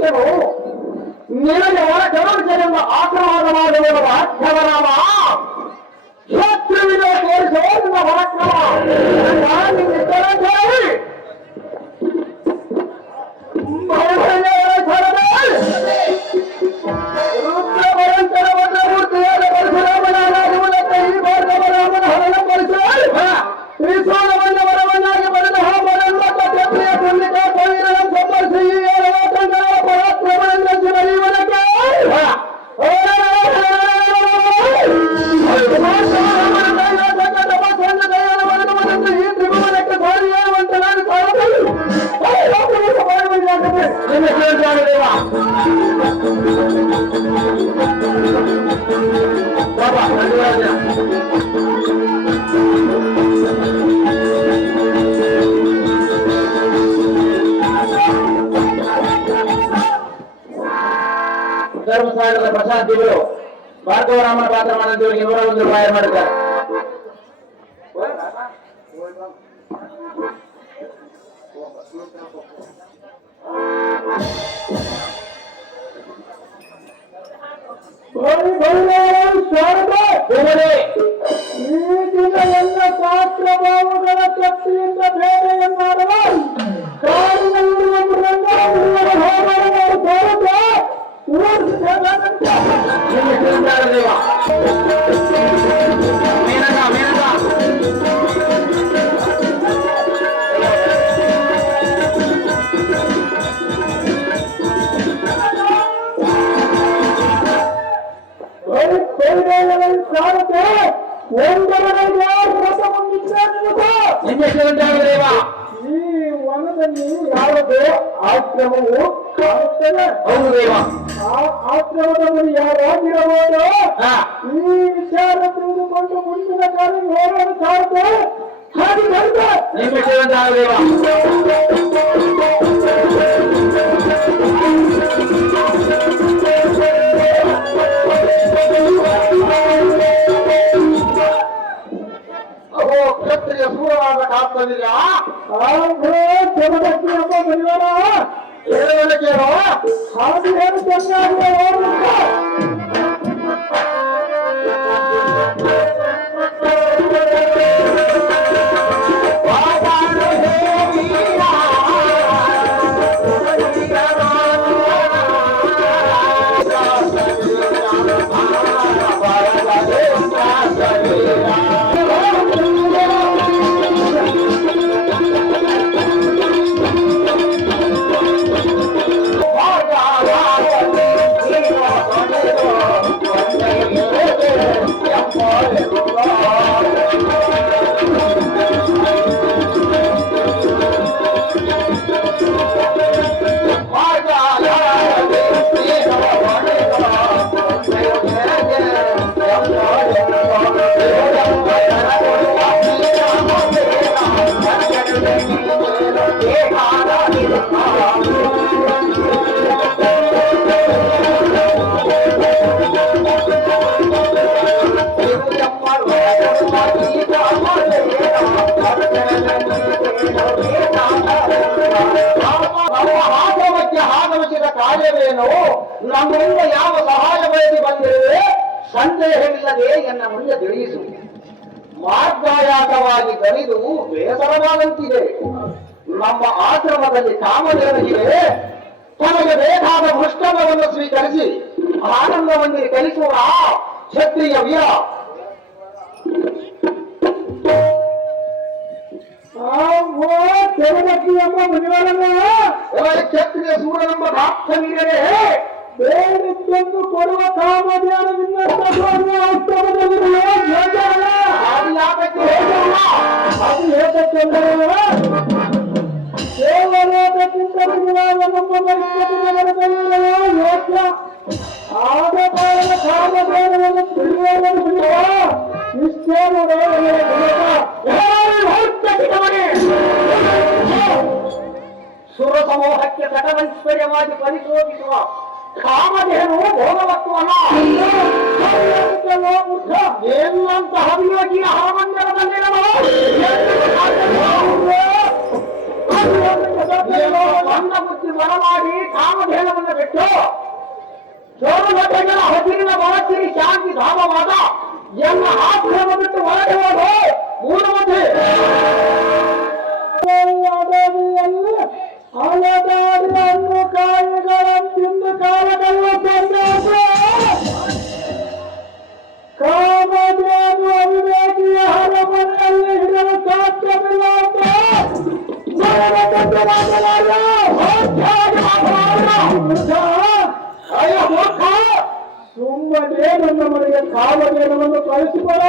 విషయము నేను ఎవర జనం చేయమ ఆక్రమణమాడే వాక్యవరామా శత్రువిలో కోరుకోవాల్సిన వాక్యమా? నిన్న ಧರ್ಮಸಾಗರದ ಪ್ರಶಾಂತ್ ಇವರು ಭಾರ್ಗವರಾಮನ ಪಾತ್ರ ಮಾಡಿದವರಿಗೆ ನೂರ ಒಂದು ರೂಪಾಯಿ ಮಾಡಿದ್ದಾರೆ ಹೋಗಲಿ. ಆಶ್ರಮದ ಬಳಿ ಯಾರಾಗಿರಬಹುದು ಹಾ ಈ ವಿಚಾರ ತಿಳಿದುಕೊಂಡು ಮುಂದಿನ ಕಾರ್ಯ ಹೋರಾಡ ಸಾರತೆ ಹಾಗೆ ಬಂದ ನಿಮ್ಮ ಶೃಂಗಾರ ದೇವ ಅಹೋ ಕ್ಷತ್ರಿಯ ಸೂರನಾದ ಕಾರ್ತವಿಲ್ಲ ಆಂಧ್ರ ಜಗದಕ್ಕೆ ಎಂಬ ಪರಿವಾರ ಹೇಳುವುದನ್ನು ಕೇಳೋ? ಹಾಗೆ ಏನು ಚೆನ್ನಾಗಿ ಕಾರ್ಯವೇನು? ನಮ್ಮಿಂದ ಯಾವ ಸಹಾಯ ಬಯಸಿ ಬಂದಿರುವೆ? ಎನ್ನ ಮುಂದೆ ತಿಳಿಸು ಮಾರ್ಗಾಯಾತವಾಗಿ ಗರಿದು ಬೇಸರವಾದಂತಿದೆ. ನಮ್ಮ ಆಶ್ರಮದಲ್ಲಿ ಕಾಮದೇವರಿಗೆ ತಮಗೆ ಬೇಕಾದ ಮೃಷ್ಟವನ್ನು ಸ್ವೀಕರಿಸಿ ಆನಂದವನ್ನು ಕಲಿಸುವ ಕ್ಷತ್ರಿಯ ವೀರ. ಎಂಬ ಮುನಿವರನ್ನ. ಕ್ಷತ್ರಿಯ ಸೂರನೆಂಬ ಭಕ್ತ ವೀರರೇ ಬೇಡಿದ್ದನ್ನು ಕೊಡುವ ಕಾಮಧ್ಯಾನದಿಂದ ಅದು ಯಾಕಕ್ಕೆ ಯೋಗ್ಯ ಆದ ಕಾರಣ ಕಾಮದೇವರನ್ನು ತಿಳಿಯುವ ಪರಿಶೋಧಿಸುವ ಕಾಮಧೇನು ಭೋಗವತ್ವನ ಮೇಲುವಂತಹ ವಿಯೋಗಿಯ ಆ ಮಂದಿರದಲ್ಲಿ ಬರಮಾಡಿ ಕಾಮಧೇನವನ್ನು ಬಿಟ್ಟು ಸೋಮಭದ್ರಗಳ ಹಸಿರಿನ ಬರಸಿರಿ ಶಾಂತಿ ಧಾಮವಾದ ಎಲ್ಲ ಆಶ್ರಮ ಬಿಟ್ಟು ಹೊರಗೆ ಹೋದು ಅಡವಿಯಲ್ಲಿ ಅಲದಾಡಿ ಹಣ್ಣು ತಿಂದು ಅವಿವೇಕಿಯ ಹರಮನೆಯಲ್ಲಿ ಹಿಡಲು ಸಾಧ್ಯವಿಲ್ಲ. ಸುಮ್ಮನೆ ನನ್ನ ಮನೆಗೆ ಕಾಮಧೇನವನ್ನು ಕಳಿಸಿಕೊಡ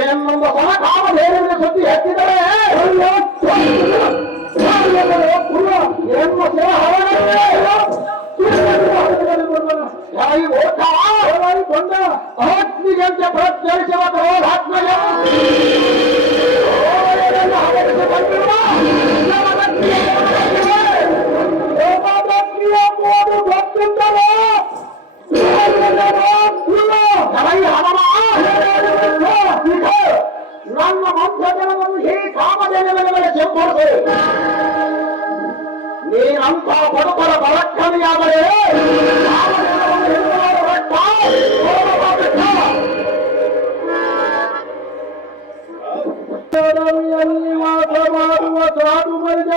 ಏನೊಂದು ಸಲ ಕಾಮಧೇನುವಿನ ಸುದ್ದಿ ಹೆಚ್ಚಿದರೆ ಏನು ಸೇವ ಯಾಯಿ ಓಟ ಕೊಂಡ ಅಗ್ನಿಗಂತೆ ಪ್ರತ್ಯರಿಸುವ ಕ್ರೋಧಾತ್ಮಯ ಎಂಬುದು ಗೊತ್ತಿದ್ದಲೋ ನನ್ನ ಮಂತ್ರಜನವನ್ನು ಈ ಕಾಮಧೇನುವಿನ ಮೇಲೆ ಸಿಂಪಡಿಸು ನೀನಂತ ಬಡವರ ಮಾಡುವ ಸಾಧುಗಳಿಗ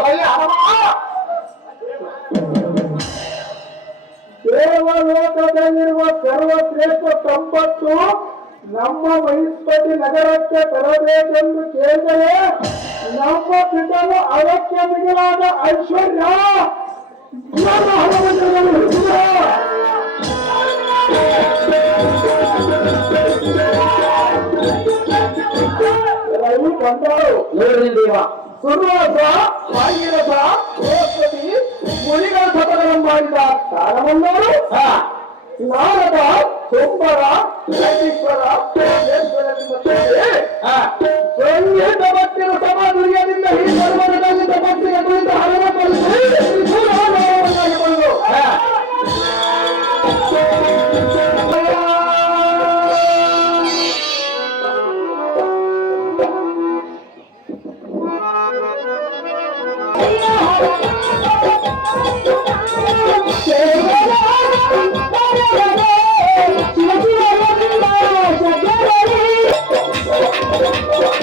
ಅಯ್ಯ, ಹನುಮ! ದೇವಲೋಕದಲ್ಲಿರುವ ಸರ್ವಶ್ರೇಷ್ಠ ಸಂಪತ್ತು ನಮ್ಮ ವಹಿಸ್ಪತಿ ನಗರಕ್ಕೆ ತರಬೇಕೆಂದು ಕೇಳಿದರೆ ನಮ್ಮ ಪಿತನು ಅದಕ್ಕೆ ಮಿಗಿಲಾದ ಐಶ್ವರ್ಯ. ರವಿ ಬಂದರು. ನೋಡ್ರಿ ದೇವ. ಸುರ್ವಾಸ ಭಾಗೀರಥ ಬೃಹಸ್ಪತಿ ಮುನಿಗಳ ಸಪದವೆಂಬಾಡಿದ ಸ್ಥಾನವನ್ನವರು ಹಾ. ನಾರದ ಸೋಮವಾರ ನೈತೀಶ್ವರ ಹಾ. ಸಂಗೀತ ಭಕ್ತಿಯ ಸಮಾಧುರ್ಯದಿಂದ ಈ ಪರ್ವತದಲ್ಲಿದ್ದ ಭಕ್ತಿಯ ಕುರಿತು ಹಲವು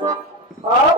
¡Vamos!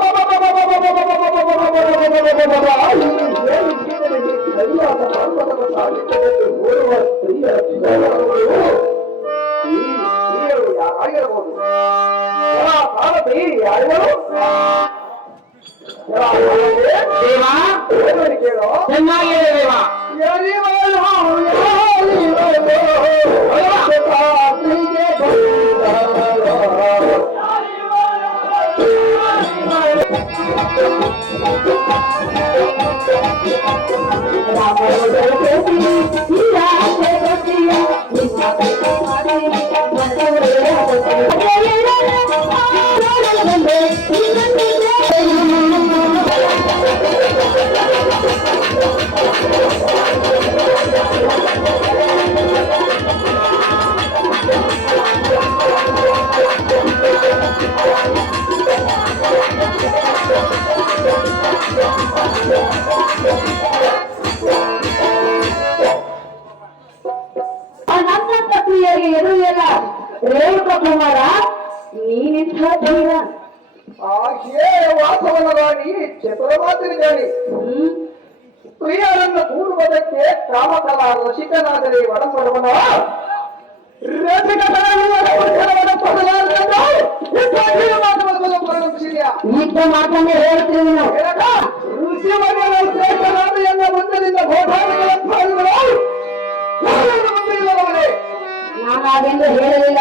ನೀನಿಂಥ ಧೀರ ಆಕೆ ವಾಸವನ ರಾಣಿ ಚತುರ ಮಾತಿನ ಜಾಣಿ ಹ್ಮ್. ಪ್ರಿಯರನ್ನು ಕೂಡುವುದಕ್ಕೆ ಕಾಮಕಲ ರಸಿಕನಾದರೆ ಒಡಂಬಡವನ? ಇದ್ದ ಮಾತನ್ನು ಹೇಳ್ತೀವಿ ನಾವು ಋಷಿಮರ್ಯನ ಎನ್ನ ಮುಂದಿನಿಂದ ಗೋಧಾನಿಗಳ ಪ್ರಾಣಿಗಳು ಯಾರನ್ನು ಮುಂದೆ ಇಲ್ಲವರೇ? ನಾನು ಹಾಗೆಂದು ಹೇಳಲಿಲ್ಲ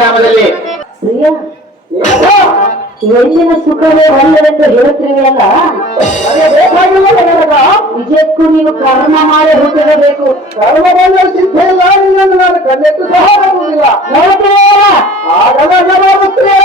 ಗ್ರಾಮದಲ್ಲಿ. ಪ್ರಿಯ ಎಲ್ಲಿನ ಸುಖವೇ ಒಳ್ಳೆದೆಂದು ಹೇಳುತ್ತೇವೆ ಅಲ್ಲ? ನಿಜಕ್ಕೂ ನೀನು ಕರ್ಮ ಮಾಡಿ ಹೋಗಬೇಕು ಕರ್ಮಬಂಧ ಸಿದ್ಧ ಇಲ್ಲ ನಿನ್ನನ್ನು ನಾನು ಕಣ್ಣೆತ್ತು ಸಹ ಆಗಮನವಾಗುತ್ತೇ